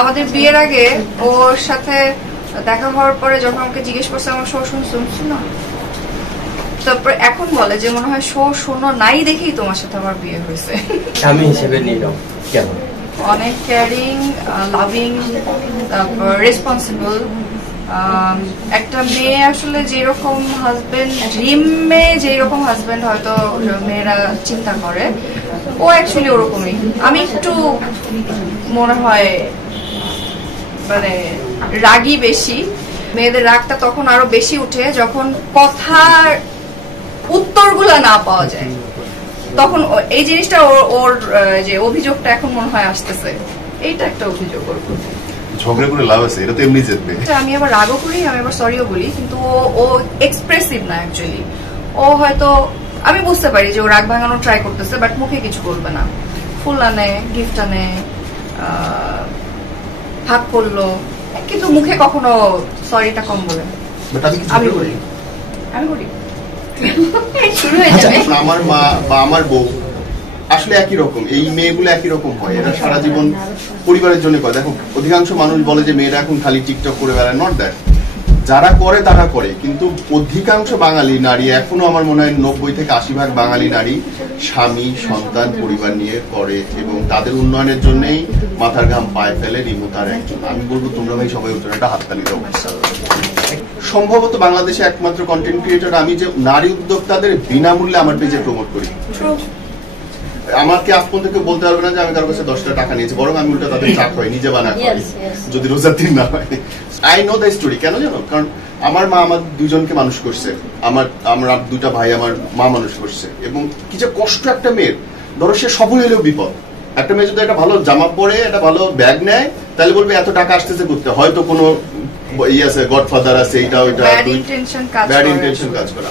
আমাদের বিয়ের আগে ওর সাথে দেখা হওয়ার পরে যখন আমাকে জিজ্ঞেস করছে আমার শো শুনছো না, তারপর এখন বলে যে মনে হয় শো শোনো নাই দেখেই তোমার সাথে আমার বিয়ে হয়েছে। আমি হিসেবে নিলাম কেন অনেক কেয়ারিং, লাভিং, তারপর রেসপন্সিবল একটা মেয়ে। আসলে যেরকম হাজবেন্ড ড্রিমে যেরকম হাজবেন্ড হয়তো মেয়েরা চিন্তা করে, ও অ্যাকচুয়ালি ওরকমই। আমি একটু মনে হয় মানে রাগী বেশি, মেয়েদের রাগটা তখন আরো বেশি উঠে যখন কথার উত্তরগুলা না পাওয়া যায়, তখন এই জিনিসটা ওর যে অভিযোগটা এখন মনে হয় আসতেছে, এইটা একটা অভিযোগ ওর প্রতি। ঝগড়া করে লাভ আছে, এটা তো এমনি জিতবে। আমি আবার রাগও করি, আমি আবার সরিও বলি, কিন্তু ও এক্সপ্রেসিভ না অ্যাকচুয়ালি। ও হয়তো আমি বুঝতে পারি যে ও রাগ ভাঙানোর ট্রাই করতেছে, বাট মুখে কিছু বলবে না। ফুল আনে, গিফট আনে, হাত পড়লো, কিন্তু মুখে কখনো সরিটা কম বলে। আমি করি, আমি করি। আমার মা বা আমার বউ আসলে একই রকম, এই মেয়েগুলো একই রকম হয়। এরা সারা জীবন পরিবারের জন্য করে। দেখো অধিকাংশ মানুষ বলে যে মেয়েরা এখন খালি টিকটক করে বেড়ায়, নট দ্যাট। যারা করে তারা করে, কিন্তু অধিকাংশ বাঙালি নারী এখনো আমার মনে হয় 90 থেকে 80% বাঙালি নারী স্বামী, সন্তান, পরিবার নিয়ে করে এবং তাদের উন্নয়নের জন্যই মাথার ঘাম পায়ে ফেলে রিমু তার একজন। আমি বলবো তোমরা ভাই সবাই উত্তর একটা হাততালি দাও। সম্ভবত বাংলাদেশে একমাত্র কন্টেন্ট ক্রিয়েটর আমি যে নারী উদ্যোক্তাদের বিনামূল্যে আমার পেজে প্রমোট করি। আমাকে আজ পর্যন্ত কেউ বলতে পারবে না যে আমি কারো কাছে 10 টাকা নিয়েছি, বরং আমি উল্টা তাদের চা খাই, নিজে বানা খাই, যদি রোজার দিন না হয়। I know the story. কেন জানো? কারণ আমার মা আমার দুজনকে মানুষ করছে, আমার দুটা ভাই আমার মা মানুষ করছে, এবং কি যে কষ্ট একটা মেয়ের। ধরো সে সফল হলেও বিপদ। একটা মেয়ে যদি একটা ভালো জামা পরে, একটা ভালো ব্যাগ নেয়, তাহলে বলবে এত টাকা আসতেছে করতে, হয়তো কোনো আছে, গডফাদার আছে, এইটা ওইটা, ব্যাড ইন্টেনশন কাজ করে।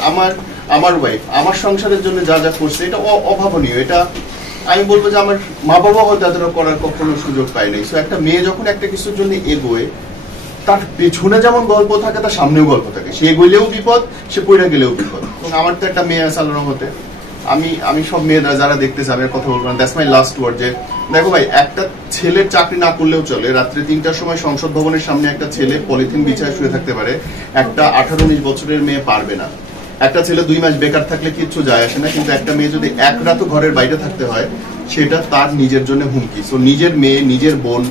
আমার ওয়াইফ আমার সংসারের জন্য যা যা করছে, এটা অভাবনীয়। এটা আমি বলবো যে আমার মা বাবা হয়তো এতটা করার কখনো সুযোগ পায় নাই। সো একটা মেয়ে যখন একটা কিছুর জন্য এগোয়, তার পেছনে যেমন গল্প থাকে তার সামনেও গল্প থাকে। সে এগোলেও বিপদ, সে পড়ে গেলেও বিপদ। এবং আমার তো একটা মেয়ে আছে আল্লাহর রহমতে। আমি সব মেয়েরা যারা দেখতেছে, আমি কথা বলবো না, দ্যাটস মাই লাস্ট ওয়ার্ড, যে দেখো ভাই, একটা ছেলের চাকরি না করলেও চলে। রাত্রে 3টার সময় সংসদ ভবনের সামনে একটা ছেলে পলিথিন বিছায় শুয়ে থাকতে পারে, একটা 18-19 বছরের মেয়ে পারবে না। একটা ছেলে 2 মাস বেকার থাকলে কিচ্ছু যায় আসে না, কিন্তু একটা মেয়ে যদি এক রাতও ঘরের বাইরে থাকতে হয়, সেটা তার নিজের জন্য হুমকি। সো নিজের মেয়ে, নিজের বোন,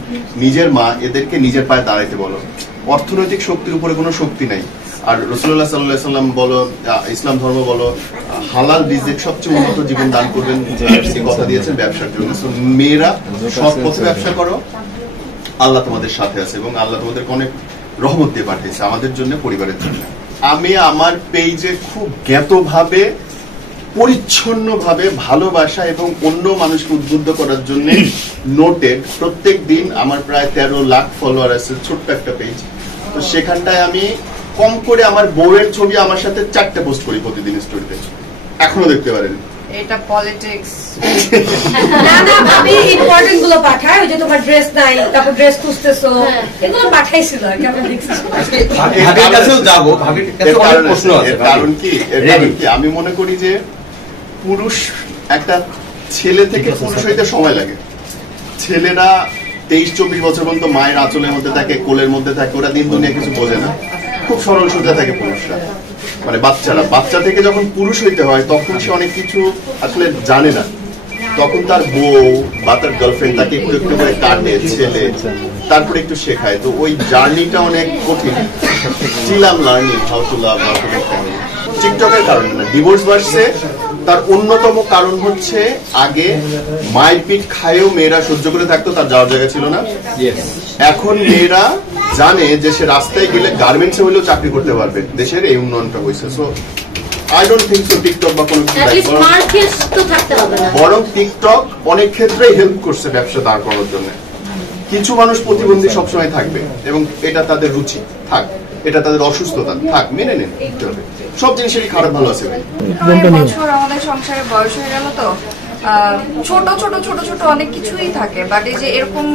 নিজের মা, এদেরকে নিজের পায়ে দাঁড়াইতে বলো। অর্থনৈতিক শক্তির উপরে কোনো শক্তি নাই। আর রাসূলুল্লাহ সাল্লাল্লাহু আলাইহি সাল্লাম বলো, ইসলাম ধর্ম বলো, হালাল রিজিক সবচেয়ে উন্নত জীবন দান করবেন, এই কথা দিয়েছেন ব্যবসার জন্য। সো মেয়েরা সৎ পথে ব্যবসা করো, আল্লাহ তোমাদের সাথে আছে এবং আল্লাহ তোমাদেরকে অনেক রহমত দিয়ে পাঠিয়েছে আমাদের জন্য, পরিবারের জন্য। আমি আমার পেজে খুব জ্ঞাতভাবে, পরিচ্ছন্নভাবে ভালোবাসা এবং অন্য মানুষকে উদ্বুদ্ধ করার জন্য নোটেড। প্রত্যেক দিন আমার প্রায় 13 লাখ ফলোয়ার আছে, ছোট্ট একটা পেজ। তো সেখানটায় আমি কম করে আমার বউয়ের ছবি আমার সাথে 4টা পোস্ট করি প্রতিদিন স্টোরিতে। এখনো দেখতে পারেন। এটা পলিটিক্স না না, ভাবি ইম্পর্টেন্ট গুলো পাঠায়। ওই যে তোমার ড্রেস নাই, তারপর ড্রেস খুঁজতেছো, এগুলো পাঠাইছিল আর কি। আমরা দেখছি ভাবির কাছেও যাব, ভাবির কাছে অনেক প্রশ্ন আছে। কারণ কি আমি মনে করি যে পুরুষ, একটা ছেলে থেকে পুরুষ হইতে সময় লাগে। ছেলেরা 23-24 বছর পর্যন্ত মায়ের আঁচলের মধ্যে থাকে, কোলের মধ্যে থাকে, ওরা দিন দুনিয়া কিছু বোঝে না, খুব সরল সোজা থাকে পুরুষরা। মানে বাচ্চা থেকে যখন পুরুষ হইতে হয়, তখন সে অনেক কিছু আসলে জানে না। তখন তার বউ বা তার গার্লফ্রেন্ড তাকে একটু একটু করে কাটে, ছেলে, তারপরে একটু শেখায়। তো ওই জার্নিটা অনেক কঠিন। Still I am learning how to love, how to make family. টিকটকের কারণে না, ডিভোর্স বাড়ছে তার অন্যতম কারণ হচ্ছে আগে মায়ের পিঠ খায়েও মেয়েরা সহ্য করে থাকতো, তার যাওয়ার জায়গা ছিল না। এখন মেয়েরা জানে যে সে রাস্তায় গেলে গার্মেন্টসে হলেও চাকরি করতে পারবে। দেশের এই উন্নয়নটা হয়েছে। So I don't think so TikTok বা কোনো বরং টিকটক অনেক ক্ষেত্রেই হেল্প করছে ব্যবসা দাঁড় করানোর জন্য। কিছু মানুষ প্রতিবন্ধী সবসময় থাকবে এবং এটা তাদের রুচি থাক, এটা তাদের অসুস্থতা থাক, মেনে নিতে হবে। সব জিনিসেরই খারাপ ভালো আছে ভাই। বছর আমাদের সংসারে বয়স হয়ে গেল, তো ছোট ছোট ছোট ছোট অনেক কিছুই থাকে, বাট এই যে এরকম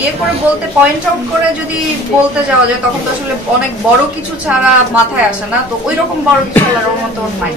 ইয়ে করে বলতে, পয়েন্ট আউট করে যদি বলতে যাওয়া যায়, তখন তো আসলে অনেক বড় কিছু ছাড়া মাথায় আসে না। তো ওই রকম বড় কিছু আল্লাহর রহমতে নাই।